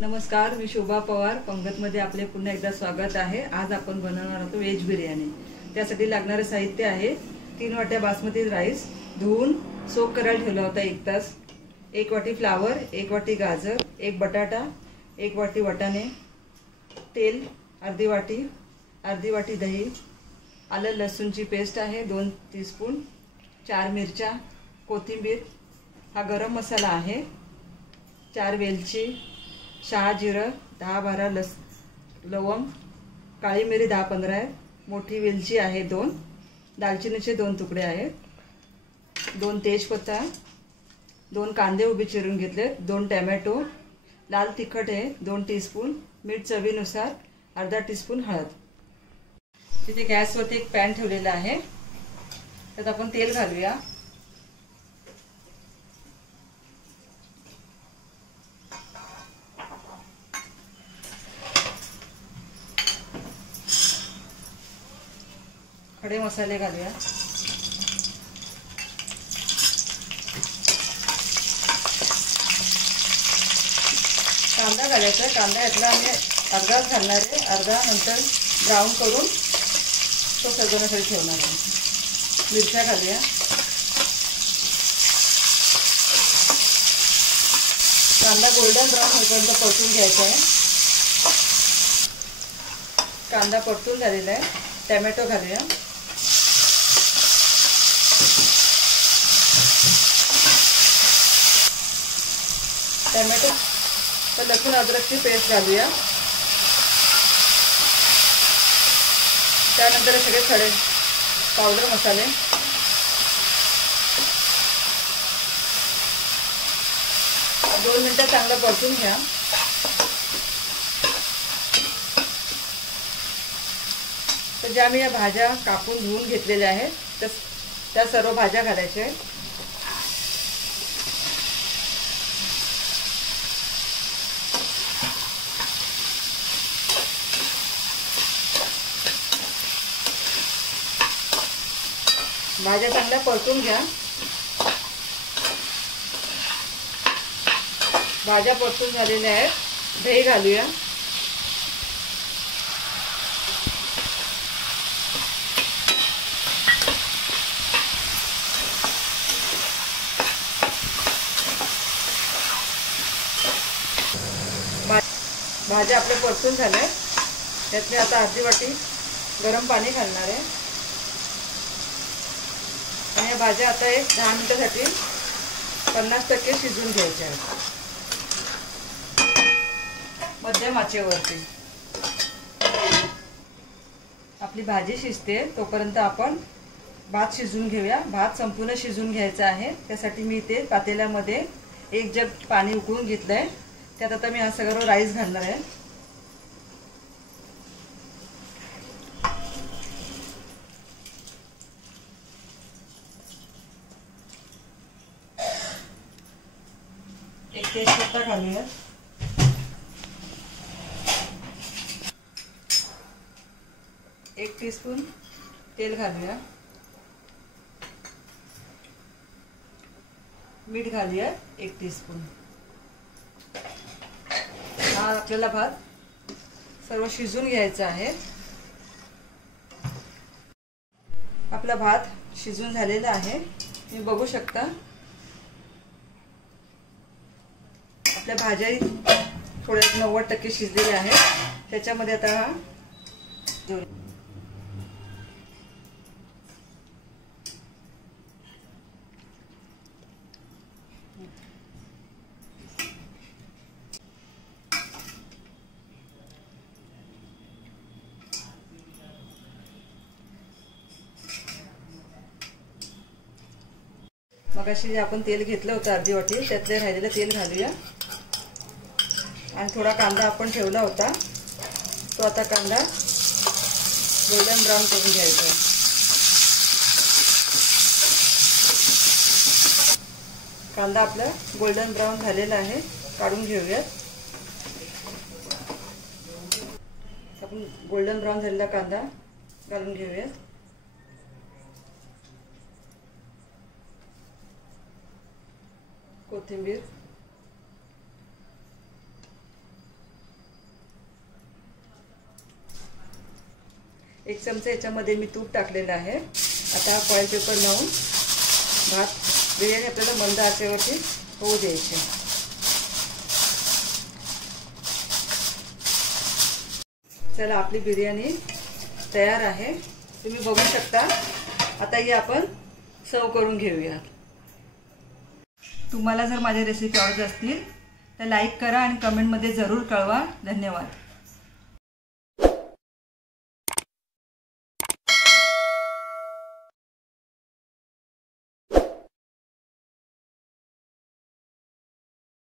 नमस्कार, मी शोभा पवार. पंगतमध्ये आपले पुन्हा एकदा स्वागत आहे. आज आपण बनवणार आहोत व्हेज बिर्याणी. त्यासाठी लागणारे साहित्य आहे 3 वाट्या बासमती राईस धुवून सोक करायला ठेवला होता 1 तास, 1 वाटी फ्लावर, 1 वाटी गाजर, 1 बटाटा, 1 वाटी वाटाणे, तेल अर्धी वाटी दही, आलं लसूणची पेस्ट आहे 2 टीस्पून, 4 मिरच्या, कोथिंबीर, हा गरम मसाला आहे, 4 वेलची, शहाजिरं 10-12 लवंग, काळी मिरी 10-15 आहे, मोठी वेलची आहे 2, दालचिनीचे 2 तुकडे आहेत, 2 तेजपत्ता, 2 कांदे उभे चिरून घेतलेत, 2 टोमॅटो, लाल तिखट आहे 2 टीस्पून, मीठ चवीनुसार, अर्धा टीस्पून हळद. तिथे गॅसवरती एक पॅन ठेवलेला आहे, त्यात आपण तेल घालूया. खडे मसाले घालूया. कांदा घालायचा. कांदा यातला आम्ही अर्धाच घालणार आहे, अर्धा नंतर ब्राऊन करून तो सजवण्यासाठी ठेवणार आहे. मिरच्या घालूया. कांदा गोल्डन ब्राऊन होईपर्यंत परतून घ्यायचा आहे. कांदा परतून झालेला आहे. टोमॅटो घालूया. टोमॅटो तर लसूण अद्रकची पेस्ट घालूया. त्यानंतर सगळे खडे पावडर मसाले, दोन मिनिटं चांगलं परतून घ्या. तर ज्या मी या भाज्या कापून धुवून घेतलेल्या आहेत त्या सर्व भाज्या घालायच्या आहेत. भाज्या चांगल्या परतून घ्या. भाज्या परतून झालेल्या आहेत. दही घालूया. भाज्या आपल्या परतून झाल्या. त्यात मी आता अर्धी वाटी गरम पाणी घालणार आहे आणि या भाज्या आता एक 10 मिनिटांसाठी 50% शिजवून घ्यायच्या आहेत मध्यम आचेवरती. आपली भाजी शिजते तोपर्यंत आपण भात शिजवून घेऊया. भात संपूर्ण शिजवून घ्यायचा आहे. त्यासाठी मी इथे पातेल्यामध्ये 1 जग पाणी उकळून घेतलंय. त्यात आता मी हा सगळं राईस घालणार आहे. एक तेजपत्ता घालूया. एक टीस्पून तेल घालूया. मीठ घालूया 1 टीस्पून. हा आपल्याला भात सर्व शिजवून घ्यायचा आहे. आपला भात शिजून झालेला आहे. तुम्ही बघू शकता. आपल्या भाज्याही थोड्या 90% शिजलेल्या आहेत. त्याच्यामध्ये आता हा मगाशी जे आपण तेल घेतलं होतं अर्धी वाटी, त्यातले राहिलेलं तेल घालूया. आणि थोडा कांदा आपण ठेवला होता तो आता कांदा गोल्डन ब्राऊन करून घ्यायचा. कांदा आपला गोल्डन ब्राऊन झालेला आहे. काढून घेऊयात. आपण गोल्डन ब्राऊन झालेला कांदा घालून घेऊयात. कोथिंबीर, 1 चमचा याच्यामध्ये मी तूप टाकलेलं आहे। आता फॉइल पेपर लावून बिर्याणी आपल्याला मंद आचेवरती होऊ द्यायची। चला आपली बिर्याणी तयार आहे, तुम्ही बघू शकता। आता ही आपण सर्व करून घेऊया। तुम्हाला जर माझी रेसिपी आवडत असतील तर लाईक करा आणि कमेंटमध्ये जरूर कळवा। धन्यवाद।